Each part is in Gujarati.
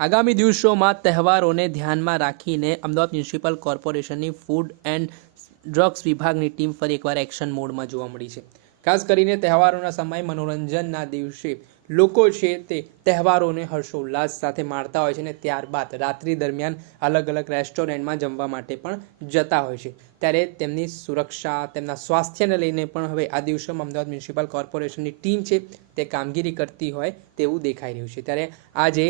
આગામી દિવસોમાં તહેવારોને ધ્યાનમાં રાખીને અમદાવાદ મ્યુનિસિપલ કોર્પોરેશનની ફૂડ એન્ડ ડ્રગ્સ વિભાગની ટીમ ફરી એકવાર એક્શન મોડમાં જોવા મળી છે. ખાસ કરીને તહેવારોના સમયે મનોરંજનના દિવસે લોકો છે તે તહેવારોને હર્ષોલ્લાસ સાથે માણતા હોય છે અને ત્યારબાદ રાત્રિ દરમિયાન અલગ અલગ રેસ્ટોરન્ટમાં જમવા માટે પણ જતા હોય છે. ત્યારે તેમની સુરક્ષા, તેમના સ્વાસ્થ્યને લઈને પણ હવે આ દિવસોમાં અમદાવાદ મ્યુનિસિપલ કોર્પોરેશનની ટીમ છે તે કામગીરી કરતી હોય તેવું દેખાઈ રહ્યું છે. ત્યારે આજે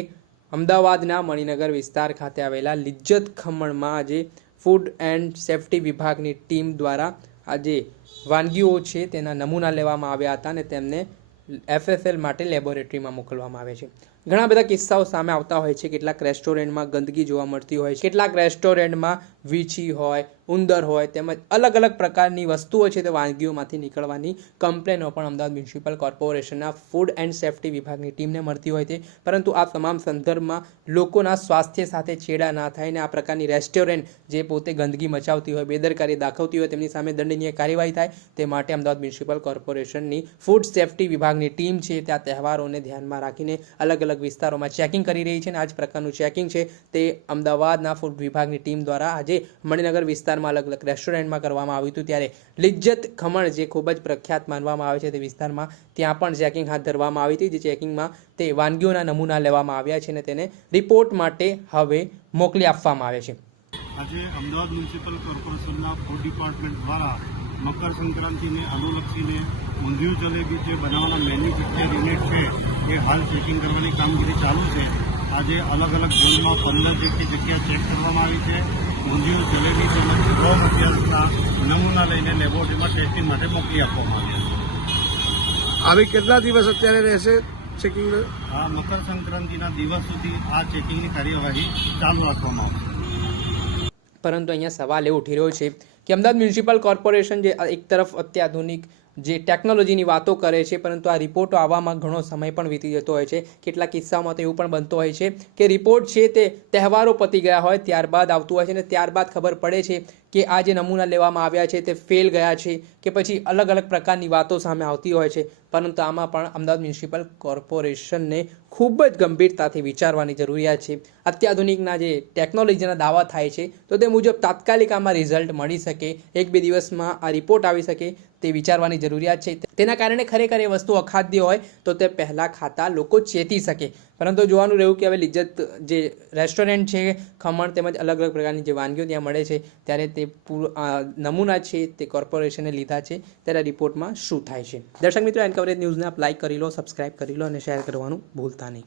અમદાવાદના મણિનગર વિસ્તાર ખાતે આવેલા લિજ્જત ખમણમાં આજે ફૂડ એન્ડ સેફ્ટી વિભાગની ટીમ દ્વારા આજે વાનગીઓ છે તેના નમૂના લેવામાં આવ્યા હતા અને તેમને FSL માટે લેબોરેટરીમાં મોકલવામાં આવે છે. ઘણા બધા કિસ્સાઓ સામે આવતા હોય છે. કેટલાક રેસ્ટોરન્ટમાં ગંદકી જોવા મળતી હોય છે, કેટલાક રેસ્ટોરન્ટમાં વીછી હોય, ઉંદર હોય, તેમજ અલગ અલગ પ્રકારની વસ્તુઓ છે તે વાનગીઓમાંથી નીકળવાની કમ્પ્લેનો પણ અમદાવાદ મ્યુનિસિપલ કોર્પોરેશનના ફૂડ એન્ડ સેફ્ટી વિભાગની ટીમને મળતી હોય છે. પરંતુ આ તમામ સંદર્ભમાં લોકોના સ્વાસ્થ્ય સાથે છેડા ના થાય ને આ પ્રકારની રેસ્ટોરન્ટ જે પોતે ગંદકી મચાવતી હોય, બેદરકારી દાખવતી હોય, તેમની સામે દંડનીય કાર્યવાહી થાય તે માટે અમદાવાદ મ્યુનિસિપલ કોર્પોરેશનની ફૂડ સેફ્ટી વિભાગની ટીમ છે ત્યાં તહેવારોને ધ્યાનમાં રાખીને અલગ અલગ વિસ્તારોમાં ચેકિંગ કરી રહી છે અને આ જ પ્રકારનું ચેકિંગ છે તે અમદાવાદના ફૂડ વિભાગની ટીમ દ્વારા આજે મણિનગર વિસ્તારમાં અલગ અલગ રેસ્ટોરન્ટમાં કરવામાં આવ્યું હતું. ત્યારે લિજ્જત ખમણ જે ખૂબ જ પ્રખ્યાત માનવામાં આવે છે તે વિસ્તારમાં ત્યાં પણ ચેકિંગ હાથ ધરવામાં આવી હતી. જે ચેકિંગમાં તે વાનગીઓના નમૂના લેવામાં આવ્યા છે અને તેને રિપોર્ટ માટે હવે મોકલી આપવામાં આવે છે. આજે અમદાવાદ મ્યુનિસિપલ કોર્પોરેશનના ફૂડ ડિપાર્ટમેન્ટ દ્વારા મકર સંક્રાંતિને અનુલક્ષીને ઊંધિયું જલેબી જે બનાવવાના મેન્યુફેક્ચર યુનિટ છે એ હાલ ચેકિંગ કરવાની કામગીરી ચાલુ છે. આજે અલગ અલગ ઝોનમાં 15 જેટલી જગ્યા ચેક કરવામાં આવી છે. ઊંધિયું જલેબી તેમજ રો મટીરિયલ્સના નમૂના લઈને લેબોરેટરીમાં ટેસ્ટિંગ માટે મોકલી આપવામાં આવ્યા છે. આવી કેટલા દિવસ અત્યારે રહેશે ચેકિંગ? આ મકર સંક્રાંતિના દિવસ સુધી આ ચેકિંગની કાર્યવાહી ચાલુ રાખવામાં આવશે. પરંતુ અહીંયા સવાલ એ ઉઠી રહ્યો છે કે અમદાવાદ મ્યુનિસિપલ કોર્પોરેશન જે એક તરફ અત્યાધુનિક જે ટેકનોલોજીની વાતો કરે છે પરંતુ આ રિપોર્ટો આવવામાં ઘણો સમય પણ વીતી જતો હોય છે. કેટલાક કિસ્સાઓમાં તો એવું પણ બનતું હોય છે કે રિપોર્ટ છે તે તહેવારો પતી ગયા હોય ત્યારબાદ આવતું હોય છે અને ત્યારબાદ ખબર પડે છે કે આ જે નમૂના લેવામાં આવ્યા છે તે ફેલ ગયા છે કે પછી અલગ અલગ પ્રકારની વાતો સામે આવતી હોય છે. પરંતુ આમાં પણ અમદાવાદ મ્યુનિસિપલ કોર્પોરેશનને ખૂબ જ ગંભીરતાથી વિચારવાની જરૂરિયાત છે. અત્યાધુનિકના જે ટેકનોલોજીના દાવા થાય છે તો તે મુજબ તાત્કાલિક આમાં રિઝલ્ટ મળી શકે, 1-2 દિવસમાં આ રિપોર્ટ આવી શકે તે વિચારવાની જરૂરિયાત છે. તેના કારણે ખરેખર એ વસ્તુ અખાદ્ય હોય તો તે પહેલાં ખાતા લોકો ચેતી શકે. પરંતુ જોવાનું રહ્યું કે હવે લિજ્જત જે રેસ્ટોરન્ટ છે, ખમણ તેમજ અલગ અલગ પ્રકારની જે વાનગીઓ ત્યાં મળે છે ત્યારે તે નમૂના છે તે કોર્પોરેશને લીધા છે ત્યારે રિપોર્ટમાં શું થાય છે. દર્શક મિત્રો, એન કવરેજ ન્યૂઝને આપ લાઇક કરી લો, સબસ્ક્રાઇબ કરી લો અને શેર કરવાનું ભૂલતા નહીં.